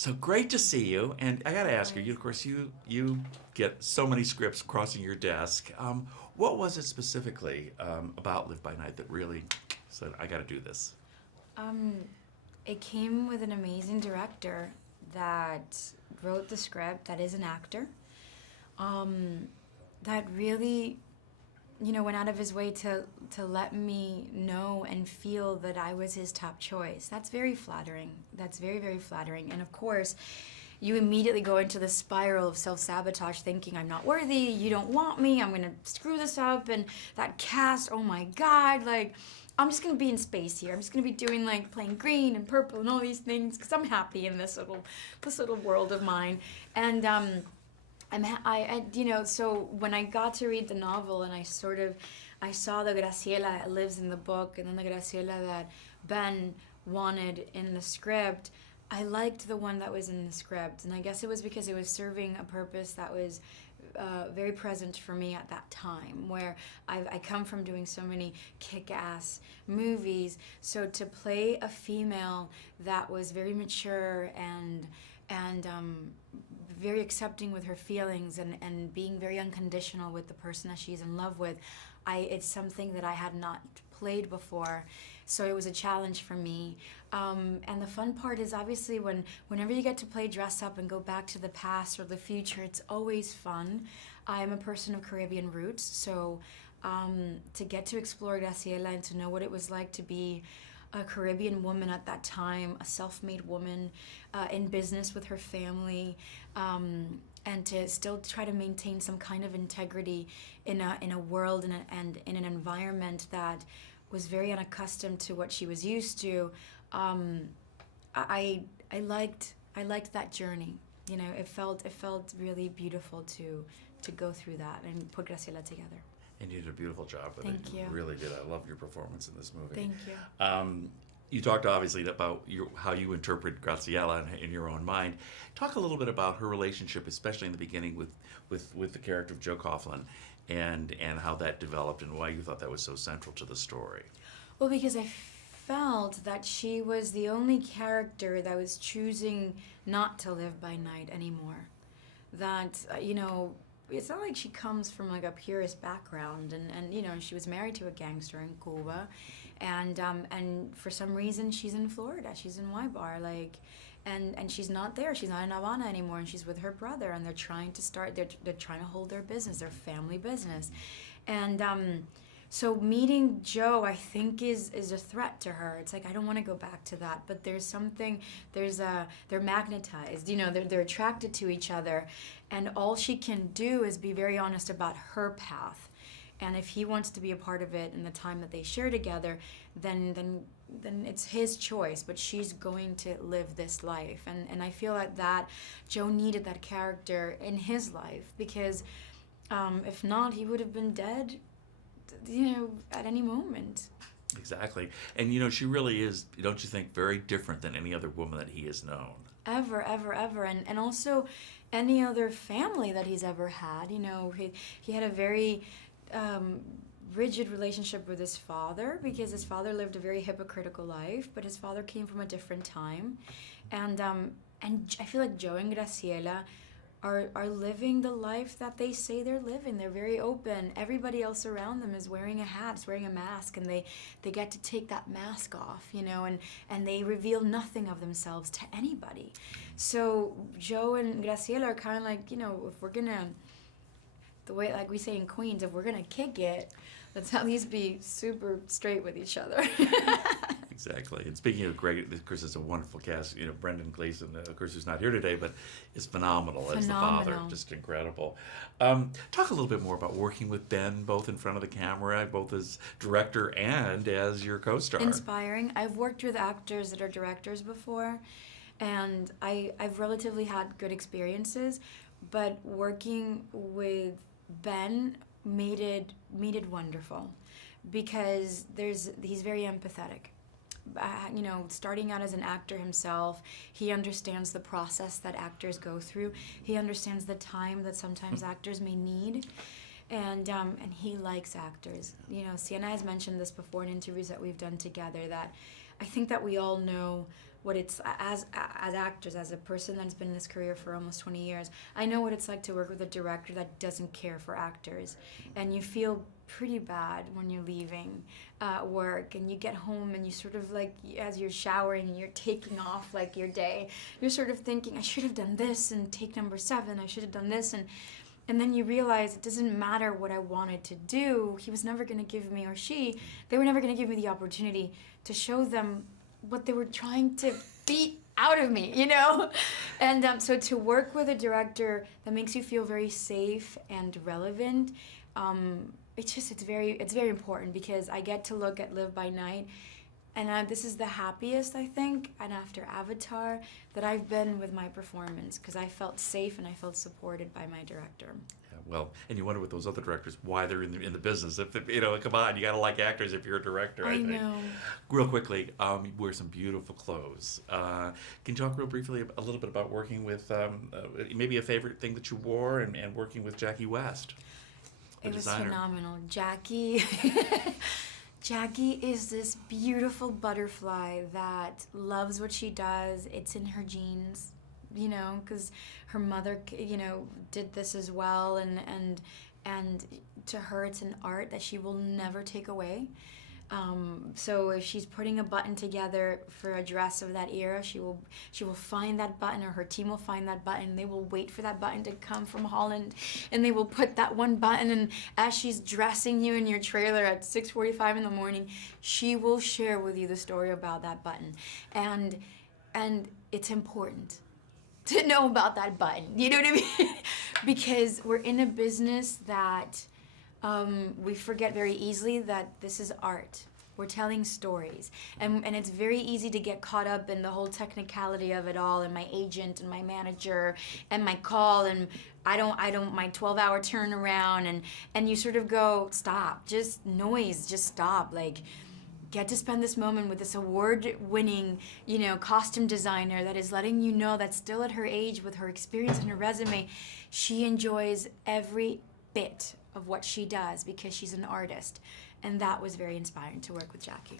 So great to see you. And I got to ask you, of course, you get so many scripts crossing your desk. What was it specifically about Live by Night that really said, I got to do this? Um, it came with an amazing director that wrote the script, that is an actor, that really, went out of his way to let me know and feel that I was his top choice. That's very flattering. That's very, very flattering. And of course, you immediately go into the spiral of self-sabotage thinking, I'm not worthy, you don't want me, I'm gonna screw this up, and that cast, oh my God, like, I'm just gonna be in space here. I'm just gonna be doing like playing green and purple and all these things because I'm happy in this little world of mine. And so when I got to read the novel and I saw the Graciela that lives in the book and then the Graciela that Ben wanted in the script, I liked the one that was in the script. And I guess it was because it was serving a purpose that was very present for me at that time, where I come from doing so many kick-ass movies. So to play a female that was very mature and very accepting with her feelings and being very unconditional with the person that she's in love with, it's something that I had not played before. So it was a challenge for me. And the fun part is obviously whenever you get to play dress up and go back to the past or the future, it's always fun. I'm a person of Caribbean roots, so to get to explore Graciela and to know what it was like to be a Caribbean woman at that time, a self-made woman in business with her family, and to still try to maintain some kind of integrity in a world and in an environment that was very unaccustomed to what she was used to. I liked that journey. It felt really beautiful to go through that and put Graciela together. And you did a beautiful job with it. Thank you. Really did. I love your performance in this movie. Thank you. You talked obviously about how you interpret Graciela in your own mind. Talk a little bit about her relationship, especially in the beginning with the character of Joe Coughlin, and how that developed and why you thought that was so central to the story. Well, because I felt that she was the only character that was choosing not to live by night anymore. That, it's not like she comes from like a purist background, and she was married to a gangster in Cuba, and for some reason she's in Florida, she's in Y-Bar, and she's not there, she's not in Havana anymore, and she's with her brother, and they're trying to hold their business, their family business, and so meeting Joe, I think, is a threat to her. It's like, I don't want to go back to that, but they're magnetized, they're attracted to each other, and all she can do is be very honest about her path. And if he wants to be a part of it in the time that they share together, then it's his choice, but she's going to live this life. And I feel that Joe needed that character in his life, because if not, he would have been dead at any moment. Exactly. And she really is, don't you think, very different than any other woman that he has known. Ever. And also any other family that he's ever had. He had a very rigid relationship with his father, because his father lived a very hypocritical life, but his father came from a different time. And I feel like Joe and Graciela are living the life that they say they're living. They're very open. Everybody else around them is wearing a hat, is wearing a mask, and they get to take that mask off, and they reveal nothing of themselves to anybody. So Joe and Graciela are kind of like, if we're gonna, the way like we say in Queens, if we're gonna kick it, let's at least be super straight with each other. Exactly. And speaking of Greg, of course, it's a wonderful cast. Brendan Gleeson, of course, who's not here today, but is phenomenal as the father. Just incredible. Talk a little bit more about working with Ben, both in front of the camera, both as director and as your co-star. Inspiring. I've worked with actors that are directors before, and I've relatively had good experiences, but working with Ben made it wonderful, because he's very empathetic. Starting out as an actor himself, he understands the process that actors go through. He understands the time that sometimes actors may need, and he likes actors. Sienna has mentioned this before in interviews that we've done together, that I think that we all know what it's as actors, as a person that's been in this career for almost 20 years. I know what it's like to work with a director that doesn't care for actors, and you feel pretty bad when you're leaving work and you get home and you sort of like, as you're showering and you're taking off like your day, you're sort of thinking, I should have done this and take number 7, I should have done this, and then you realize it doesn't matter what I wanted to do. He was never going to give me, or they were never going to give me the opportunity to show them what they were trying to beat out of me, you know? And so to work with a director that makes you feel very safe and relevant, it's very important, because I get to look at Live by Night, and this is the happiest, I think, and after Avatar, that I've been with my performance, because I felt safe and I felt supported by my director. Yeah, well, and you wonder with those other directors why they're in the business. If you know, come on, you got to like actors if you're a director. I think. Know. Real quickly, you wear some beautiful clothes. Can you talk real briefly a little bit about working with maybe a favorite thing that you wore and working with Jackie West? It was phenomenal. Jackie is this beautiful butterfly that loves what she does. It's in her genes, you know, because her mother, you know, did this as well, and to her it's an art that she will never take away. So if she's putting a button together for a dress of that era, she will find that button, or her team will find that button. They will wait for that button to come from Holland, and they will put that one button, and as she's dressing you in your trailer at 6:45 in the morning, she will share with you the story about that button. And it's important to know about that button, you know what I mean? Because we're in a business that we forget very easily that this is art. We're telling stories, and it's very easy to get caught up in the whole technicality of it all, and my agent and my manager and my call, and I don't my 12-hour turnaround, and you sort of go, stop, just noise, just stop, like, get to spend this moment with this award-winning, you know, costume designer that is letting you know that still at her age, with her experience and her resume, she enjoys every bit of what she does because she's an artist. And that was very inspiring to work with Jackie.